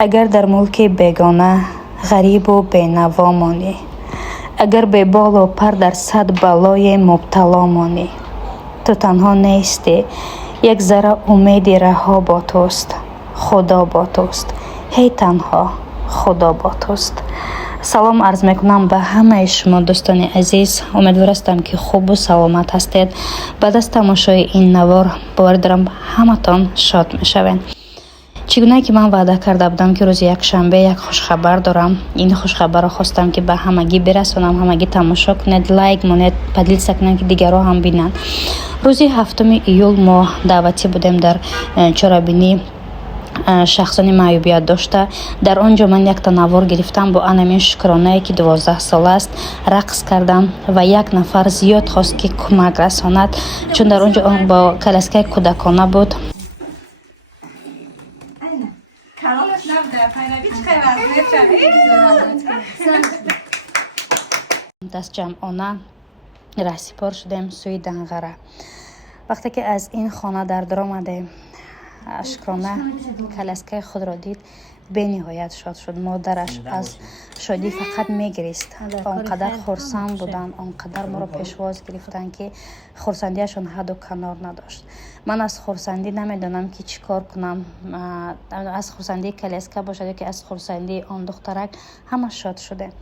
اگر در ملک بیگانه غریب و بینوا مانی، اگر به بال و پر در صد بلای مبتلا مانی، تو تنها نیستی، یک ذره امید رها با توست، خدا با توست، هی تنها خدا با توست. سلام عرض میکنم به همه شما دوستان عزیز. امیدوار هستم که خوب و سلامت هستید. بعد از تماشای این نوار باور دارم همتان شاد میشوین. چگونه که من وعده کرده بودم که روز یک شنبه یک خوشخبر دارم. این خوشخبر رو خواستم که به همگی برسونم، همگی تماشا کنید، لایک مونید، پدیل سکنن که دیگرها هم بینن. روز 7 ایول ما دعوتی بودیم در چرابینی شخصانی معیوبیت داشته. در آنجا من یک تنوار گرفتم با انمین شکرانه که 12 ساله است، رقص کردم و یک نفر زیاد خواست که کمک رساند، چون در آنجا با کلاسکه کودکانه بود. دست جمعانه رهسپار شدیم سوی دنغره. وقتی که از این خانه در آمدیم، شکرانه کلاسکه خود را دید، به نهایت شاد شد. مادرش از شادی فقط میگریست. آنقدر خرسند بودن، آنقدر ما را پیشواز گرفتن که خرسندیشون حد و کنار نداشت. من از خرسندی نمیدونم که چی کار کنم. از خرسندی کلاسکه باشد که از خرسندی آن دخترک همه شاد شده.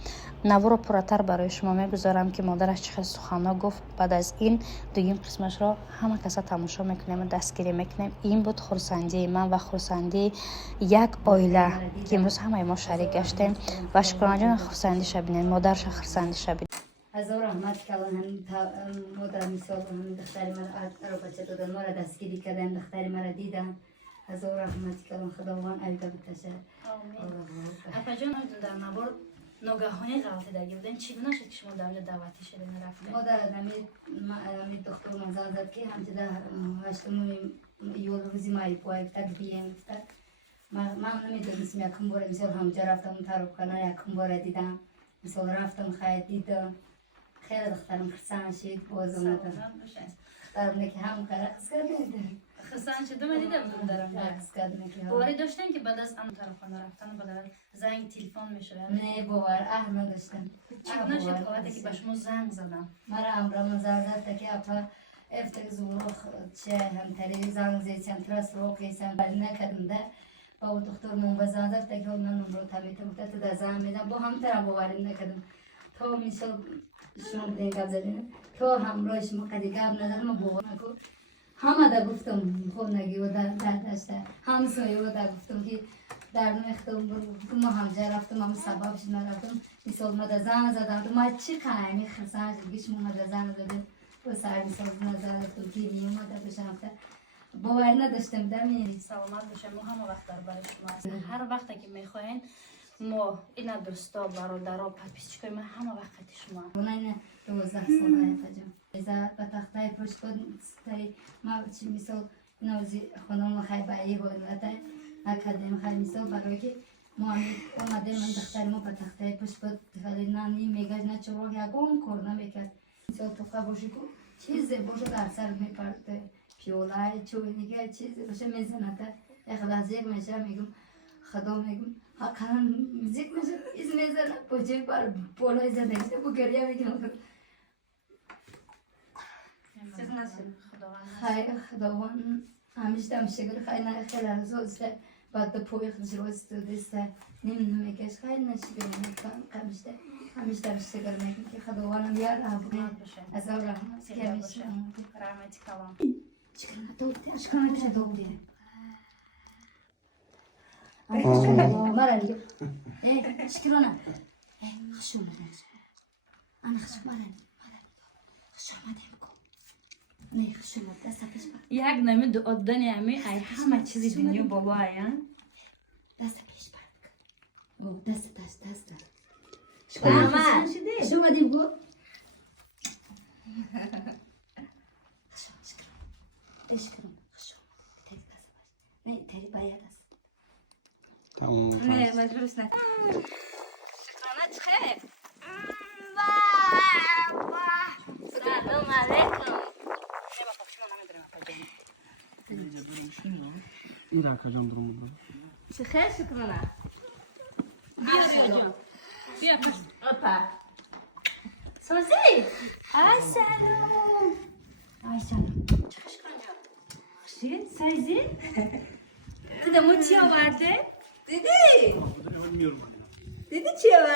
نوار رو پراتر برای شما میگذارم که مادرش چه سخنا گفت. بعد از این دویم قسمش را همه کسا تماشا میکنیم و دستگیری میکنیم. این بود خرسندی من و خرسندی یک عائله که امروز همه ما شریک گشتیم و شکرانه جان خرسندی شبینیم، مادرش خرسندی شبینیم. هزار رحمت کردن مادر مثال هم دختری مرا رو بچه دادن، ما را دستگیری کردن، دختری مرا دیدن. هزار رحمت کردن خداوند ایده بتشه. اپا جان در نوار ناگهانی غلطی دیگه بودن، چگونه شد که شما در دعوتی شدین رفتین؟ ما در امی دکتر نظر زد که همچه در 8 ایول روزی مایی پای تدبیه گفتن. من نمیدونستم یکم بار مثال همجا رفتم تعارف کنه، یکم بار دیدم مثال رفتم خیلی دیدم خیلی دخترم خرسند شد. باز اومدم دخترم که هم رقص کردن، خرسند شده من دیدم دارم رقص کردن. باوری داشتن که بعد از آن طرف خانه رفتن بعد زنگ تلفن میشه؟ نه باور نداشتم. چگونه شد وقتی که به شما زنگ زدم؟ مرا امرم نظر داد که اپا افتک زورخ چه هم تری زنگ زیچن ترس رو کیسن بل نکردم ده با دکتر من بزن داد که من نمرو تمیتم تا در زنگ میدم با هم ترا باوری نکردم. تو میشل شما بدین گپ زدین تو همراه شما قدی گپ ندارم باور نکو. همه دا گفتم خوب نگی و در داشته همسایه و دا گفتم که در نختم برو ما همجا رفتم هم سبب شد نرفتم مثال ما در زن زدم ما چی قایمی خرسان شد گیش ما در زن زدم و سر مثال نظر رفتم که میوم در بشنفته باور نداشتم دمی سلامت باشه. ما هم وقت در برای شما هستیم. هر وقتی که میخواین ما این دوستا برادرها پاپیچکای ما همه وقت شما. اونای 12 ساله فجم از به تختای پشت کن ما چی مثال نوزی خانم خیبایی بود نکردیم خیلی مثال برای که ما اومده من دختر ما به تختای پشت بود خیلی نانی میگه نه چرا یکم کار نمیکرد مثال تو باشی کو چیزی باشه در سر میپرده پیولای چوی نگه چیزی باشه میزنه تا اخلاص یک میشه میگم خدا میگم اکنون موزیک میشه از میزنه پوچه بر پولای زده است بگریه میگم خداوند همیشه دم شکر خیلی نه خیلی روزه بعد پوی خیلی روز دسته نمیکش خیلی نشکر میکنم همیشه دم شکر میکنم که خداوند یار هم از آن رحمت که همیشه رحمتی کلام اشکانه دوباره مرا دیگه شکرانه خشم میاد انا خشم مرا خشم میاد نه خشم دست پیش یک نمی دو دنی امی ای همه چیزی دنیا بالا آیان دست پیش برد او دست شکرانه شو بدیم گو خشم نه تری باید است نه مجبورش نه شکرانه خیر سلام علیکم. این را کجام درون چه خیر شکرانه بیا Opa. سازی ای سلام Ay canım. خوشین سازی تو da mı çiğ vardı Dedi. Dedi çiğ var.